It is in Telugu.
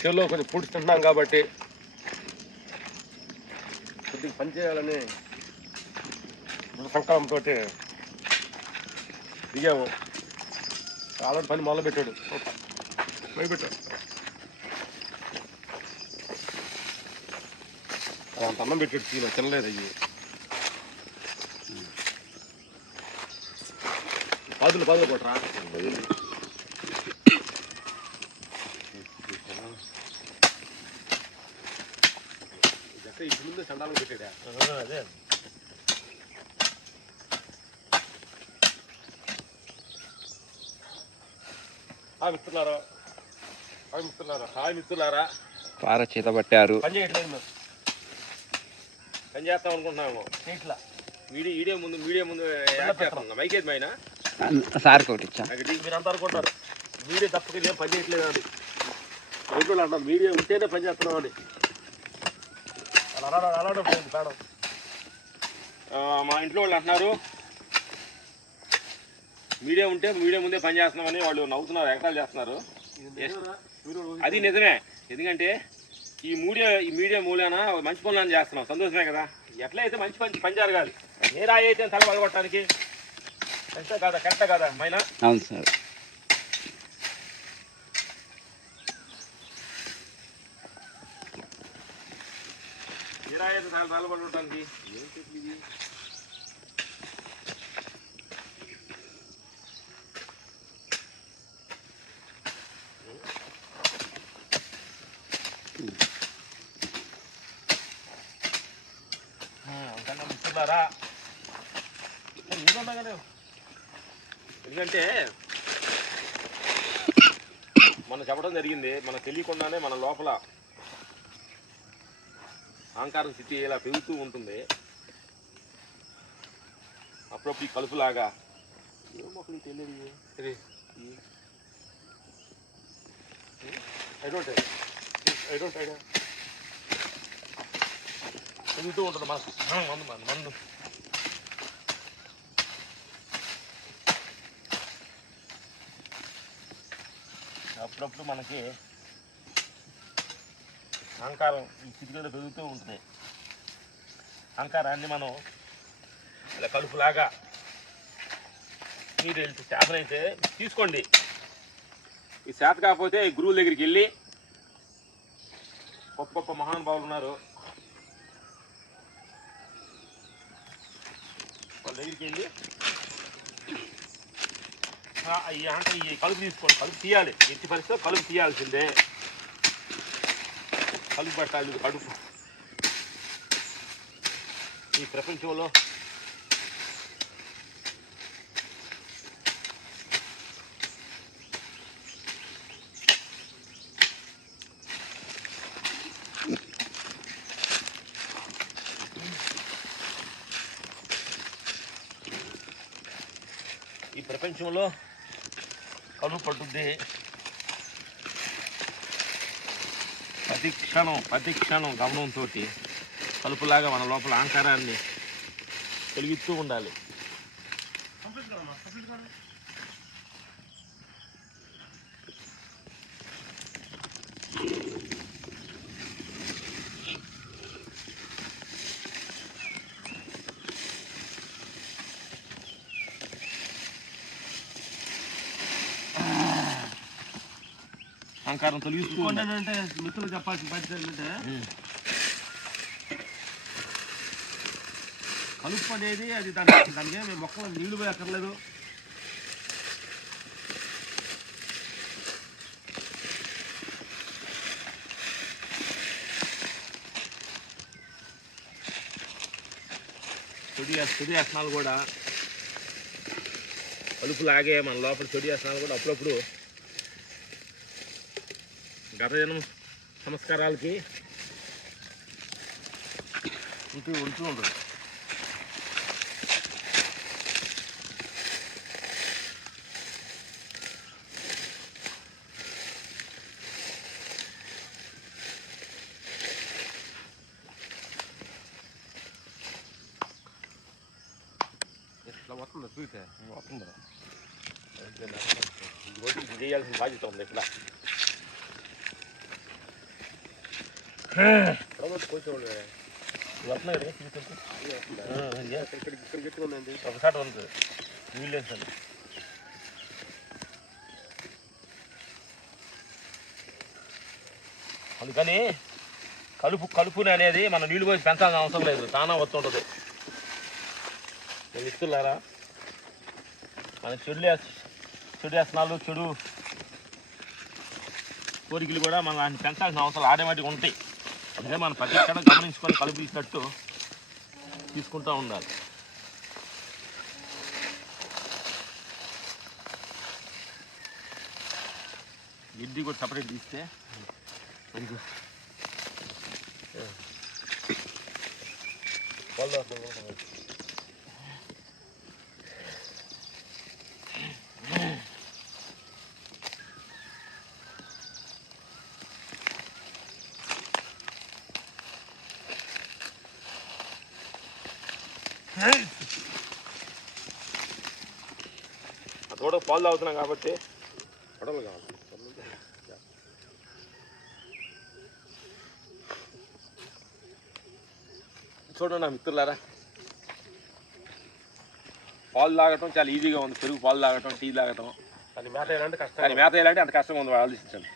చెరువులో కొంచెం ఫ్రూట్స్ తింటున్నాం కాబట్టి కొద్దిగా పని చేయాలని సంకల్పంతో దిగాము. ఆల్రెడీ పని మొదలుపెట్టాడు. భయపెట్టాడు అంత అన్నం పెట్టాడు. తినలేదు అయ్యి పాదులు కొట్టరా. ఇంటి ముందు చండాలకు పెట్టాడా. అదే మిత్రులారా పార చేత పట్టారు. పని చేయట్లేదు మేము. పని చేస్తాం అనుకుంటున్నాము. ఇట్లా మీడియా ముందు మైకేది మైన సార్ కొట్టించా. మీరు అంతా అనుకుంటారు మీడియా తప్పక ఏం పని చేయట్లేదు అని. రైతులు అంటారు మీడియా ఉంటేనే పని చేస్తున్నాం అని. అలాడం మేడం మా ఇంట్లో వాళ్ళు అంటున్నారు మీడియా ఉంటే మీడియా ముందే పని చేస్తున్నామని. వాళ్ళు నవ్వుతున్నారు, ఎగతాళి చేస్తున్నారు. అది నిజమే. ఎందుకంటే ఈ మీడియా మూలాన మంచి పనులను చేస్తున్నాం, సంతోషమే కదా. ఎట్లయితే మంచి పని జరగాలి. ఏ రాయి అయితే తల పగలగొట్టడానికి కరెక్ట్ కదా మైనా? అవును సార్. ఏ రాయి అయితే తల పగలగొట్టడానికి ఏం చెప్పి మిత్రులారా. ఎందుకంటే మనం చెప్పడం జరిగింది, మనకు తెలియకుండానే మన లోపల అహంకారం స్థితి ఇలా పెరుగుతూ ఉంటుంది. అప్పుడప్పుడు ఈ కలుపులాగా ఏం మొక్కలు తెలియదు. ఐ డోంట్ ఐడియా పెరుగుతూ ఉంటుంది మనకు మందు. అప్పుడప్పుడు మనకి అహంకారం ఈ స్థితిలో పెరుగుతూ ఉంటుంది. అహంకారాన్ని మనం ఇలా కలుపులాగా మీరు వెళ్తే చేతనైతే తీసుకోండి. ఈ చేత కాకపోతే గురువుల దగ్గరికి వెళ్ళి, గొప్ప గొప్ప మహానుభావులు ఉన్నారు, వాళ్ళ దగ్గరికి వెళ్ళి ఈ కలుపు తీసుకోండి. కలుపు తీయాలి, ఎట్టి పరిస్థితిలో కలుపు తీయాల్సిందే. కలుపు పెట్టాలి. కడుపు ఈ ప్రపంచంలో కలుపు పట్టుద్ది. ప్రతి క్షణం గమనంతో కలుపులాగా మన లోపల అహంకారాన్ని తొలగిస్తూ ఉండాలి. అహంకారం తొలగిస్తూ అంటే మిత్రులు చెప్పాల్సిన పరిస్థితి ఏంటంటే కలుపు అనేది అది దానికి మేము మొక్కలు నీళ్లు పోయి అక్కర్లేదు. చెడు వ్యసనాలు కూడా కలుపులాగే మన లోపల చెడు వ్యసనాలు కూడా అప్పుడప్పుడు గత జన్మ సంస్కారాలకి ఉంటూ ఉంటుంది. ఇట్లా వస్తుంది స్వీట్ వస్తుంది. ఇది చేయాల్సిన బాధ్యత ఉంది. ఇట్లా ఒకసారి ఉంటుంది నీళ్ళు వేస్తుంది. అందుకని కలుపుని అనేది మనం నీళ్ళు పోసి పెంచాల్సిన అవసరం లేదు, తానా వస్తుంటుంది. ఇస్తున్నారా మన చెడు వ్యసనాలు చెడు కోరికలు కూడా మనం ఆయన పెంచాల్సిన అవసరం ఆటోమేటిక్గా ఉంటాయి. అందుకే మనం ప్రతి క్షణం గమనించుకొని కలుపు తీసినట్టు తీసుకుంటూ ఉండాలి. గిడ్డి కూడా సపరేట్ తీస్తే మంచిగా తోట పాలు తాగుతున్నాం కాబట్టి పడవలు కావాలి. చూడండి నా మిత్రులారా, పాలు తాగటం చాలా ఈజీగా ఉంది. పెరుగు పాలు తాగటం, టీ తాగటం. కానీ మేత వేయాలంటే అంత కష్టంగా ఉంది, ఆలోచించండి.